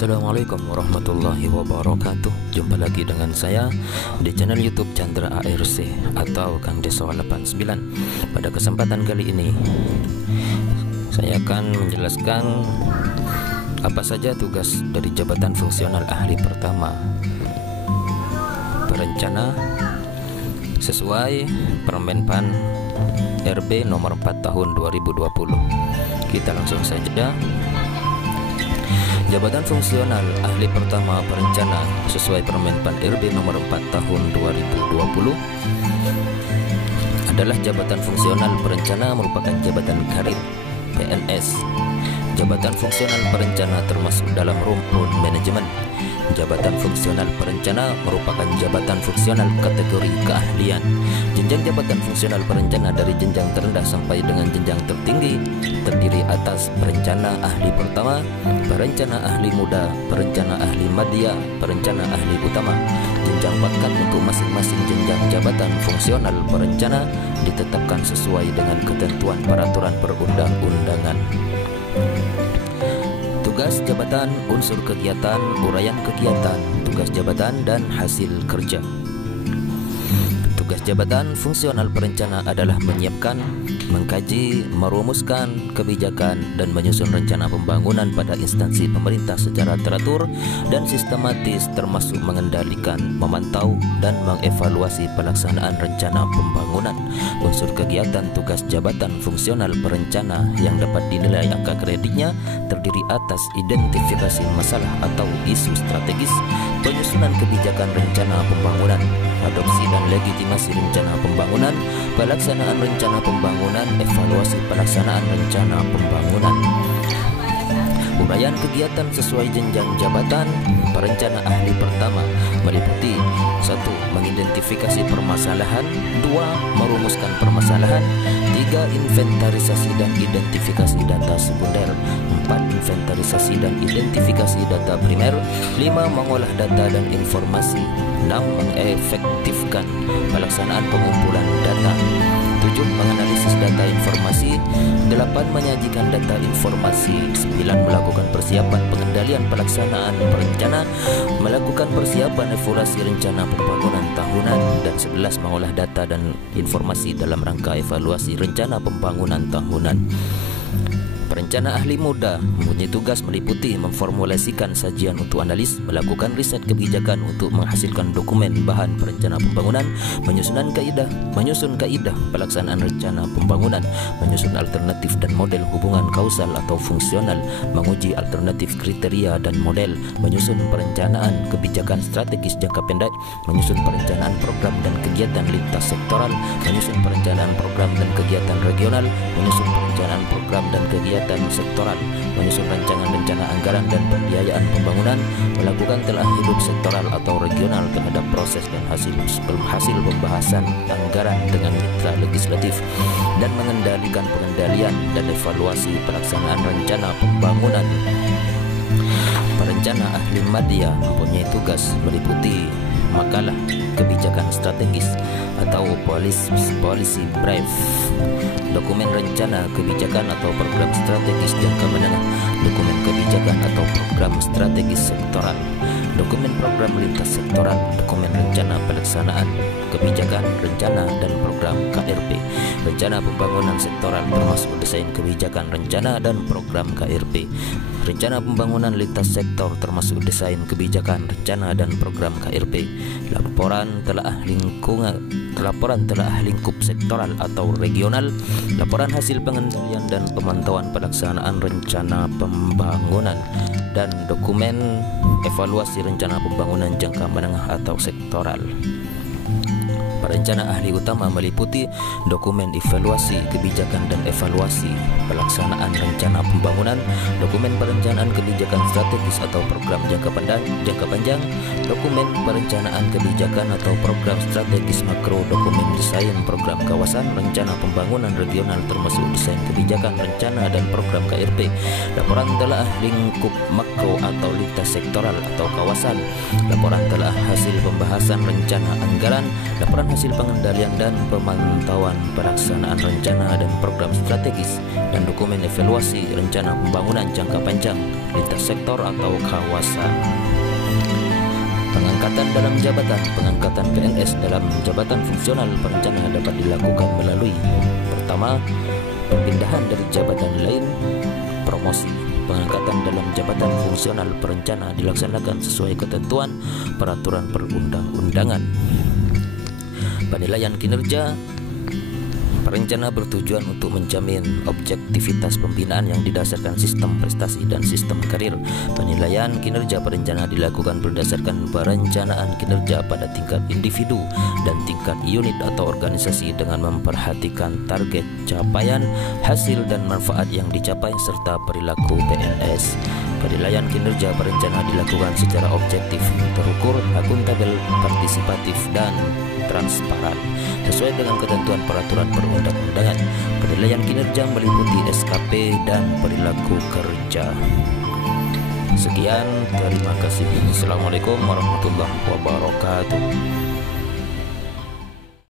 Assalamualaikum warahmatullahi wabarakatuh. Jumpa lagi dengan saya di channel YouTube Chandra ARC atau Kang Deso 89. Pada kesempatan kali ini saya akan menjelaskan apa saja tugas dari jabatan fungsional ahli pertama perencana sesuai Permenpan RB nomor 4 tahun 2020. Kita langsung saja. Jabatan fungsional ahli pertama perencana sesuai Permenpan RB nomor 4 tahun 2020 adalah jabatan fungsional perencana merupakan jabatan karir PNS. Jabatan fungsional perencana termasuk dalam rumpun manajemen. Jabatan fungsional perencana merupakan jabatan fungsional kategori keahlian. Jenjang jabatan fungsional perencana dari jenjang terendah sampai dengan jenjang tertinggi terdiri atas perencana ahli pertama, perencana ahli muda, perencana ahli madya, perencana ahli utama. Jenjang pangkat untuk masing-masing jenjang jabatan fungsional perencana ditetapkan sesuai dengan ketentuan peraturan perundang-undangan. Tugas jabatan, unsur kegiatan, uraian kegiatan, tugas jabatan dan hasil kerja. Tugas jabatan fungsional perencana adalah menyiapkan, mengkaji, merumuskan kebijakan dan menyusun rencana pembangunan pada instansi pemerintah secara teratur dan sistematis, termasuk mengendalikan, memantau dan mengevaluasi pelaksanaan rencana pembangunan. Unsur kegiatan tugas jabatan fungsional perencana yang dapat dinilai angka kreditnya terdiri atas identifikasi masalah atau isu strategis, penyusunan kebijakan rencana pembangunan, adopsi dan legitimasi rencana pembangunan, pelaksanaan rencana pembangunan, evaluasi pelaksanaan rencana pembangunan. Uraian kegiatan sesuai jenjang jabatan perencana ahli pertama meliputi 1. Mengidentifikasi permasalahan, 2. Merumuskan permasalahan, 3. Inventarisasi dan identifikasi data sekunder, 4. Inventarisasi dan identifikasi data primer, 5. Mengolah data dan informasi, 6. Mengefektifkan pelaksanaan pengumpulan data, 7. Menganalisis data informasi, 8. Menyajikan data informasi, 9. Melakukan persiapan pengendalian pelaksanaan perencana, melakukan persiapan evaluasi rencana pembangunan tahunan, dan 11. Mengolah data dan informasi dalam rangka evaluasi rencana pembangunan tahunan. Perencana ahli muda mempunyai tugas meliputi memformulasikan sajian untuk analis, melakukan riset kebijakan untuk menghasilkan dokumen bahan perencana pembangunan, menyusun kaidah pelaksanaan rencana pembangunan, menyusun alternatif dan model hubungan kausal atau fungsional, menguji alternatif kriteria dan model, menyusun perencanaan kebijakan strategis jangka pendek, menyusun perencanaan program dan kegiatan lintas sektoral, menyusun perencanaan program dan kegiatan regional, menyusun perencanaan program dan kegiatan sektoral, menyusun rancangan rencana anggaran dan pembiayaan pembangunan, melakukan telah hidup sektoral atau regional terhadap proses dan hasil pembahasan anggaran dengan mitra legislatif, dan mengendalikan pengendalian dan evaluasi pelaksanaan rencana pembangunan. Perencana ahli madya mempunyai tugas meliputi makalah kebijakan strategis atau policy brief, dokumen rencana kebijakan atau program strategis jangka menengah, dokumen kebijakan atau program strategis sektoral, dokumen program lintas sektoral, dokumen rencana pelaksanaan kebijakan, rencana dan program KRP, rencana pembangunan sektoral termasuk desain kebijakan rencana dan program KRP, rencana pembangunan lintas sektor termasuk desain kebijakan rencana dan program KRP, laporan telah lingkup sektoral atau regional, laporan hasil pengendalian dan pemantauan pelaksanaan rencana pembangunan, dan dokumen evaluasi rencana pembangunan jangka menengah atau sektoral. Perencana ahli utama meliputi dokumen evaluasi kebijakan dan evaluasi pelaksanaan rencana pembangunan, dokumen perencanaan kebijakan strategis atau program jangka panjang, dokumen perencanaan kebijakan atau program strategis makro, dokumen desain program kawasan, rencana pembangunan regional termasuk desain kebijakan rencana dan program KRP, laporan telah lingkup makro atau lintas sektoral atau kawasan, laporan telah hasil pembahasan rencana anggaran, laporan hasil pengendalian dan pemantauan pelaksanaan rencana dan program strategis, dan dokumen evaluasi rencana pembangunan jangka panjang lintas sektor atau kawasan. Pengangkatan dalam jabatan. Pengangkatan PNS dalam jabatan fungsional perencana dapat dilakukan melalui: pertama, perpindahan dari jabatan lain. Promosi. Pengangkatan dalam jabatan fungsional perencana dilaksanakan sesuai ketentuan peraturan perundang-undangan. Penilaian kinerja. Perencana bertujuan untuk menjamin objektivitas pembinaan yang didasarkan sistem prestasi dan sistem karir. Penilaian kinerja perencana dilakukan berdasarkan perencanaan kinerja pada tingkat individu dan tingkat unit atau organisasi dengan memperhatikan target, capaian, hasil dan manfaat yang dicapai serta perilaku PNS. Penilaian kinerja perencana dilakukan secara objektif, terukur, akuntabel, partisipatif, dan transparan sesuai dengan ketentuan peraturan perundang-undangan. Penilaian kinerja meliputi SKP dan perilaku kerja. Sekian, terima kasih. Assalamualaikum warahmatullahi wabarakatuh.